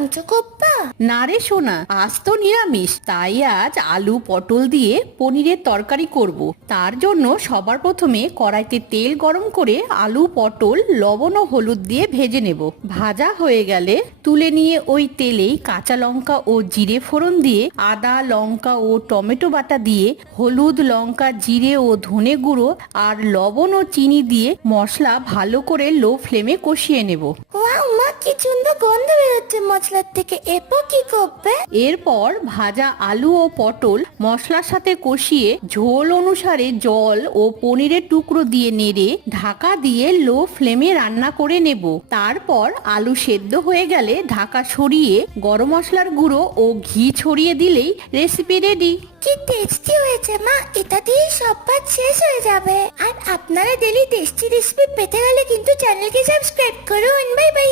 মাংস কোপ্তা? না রে সোনা, আজ তো নিরামিষ, তাই আজ আলু পটল দিয়ে পনিরের তরকারি করব। তার জন্য সবার প্রথমে কড়াইতে তেল গরম করে আলু পটল লবণ ও হলুদ দিয়ে ভেজে নেব। ভাজা হয়ে গেলে তুলে নিয়ে ওই তেলেই কাঁচা লঙ্কা ও জিরে ফোড়ন দিয়ে আদা লঙ্কা ও টমেটো বাটা দিয়ে হলুদ লঙ্কা জিরে ও ধনে গুঁড়ো আর লবণ ও চিনি দিয়ে মশলা ভালো করে লো ফ্লেমে কষিয়ে নেব। ওয়াও মা, কি সুন্দর গন্ধ বেরোচ্ছে মশলার থেকে। এরপর কি করবে? এরপর ভাজা আলু ও পটল মশলার সাথে কষিয়ে ঝোল অনুসারে জল ও পনিরের টুকরো দিয়ে নেড়ে ঢাকা দিয়ে লো ফ্লেমে রান্না করে নেব। তারপর আলু সেদ্ধ হয়ে গেলে ঢাকা সরিয়ে গরম মশলার গুঁড়ো ও ঘি ছড়িয়ে দিলেই রেসিপি রেডি। কি টেস্টি হয়েছে মা, এটা দিয়ে সব ভাত শেষ হয়ে যাবে। আর আপনারা ডেলি টেস্টি রেসিপি পেতে গেলে কিন্তু চ্যানেলকে সাবস্ক্রাইব করুন। Bye bye.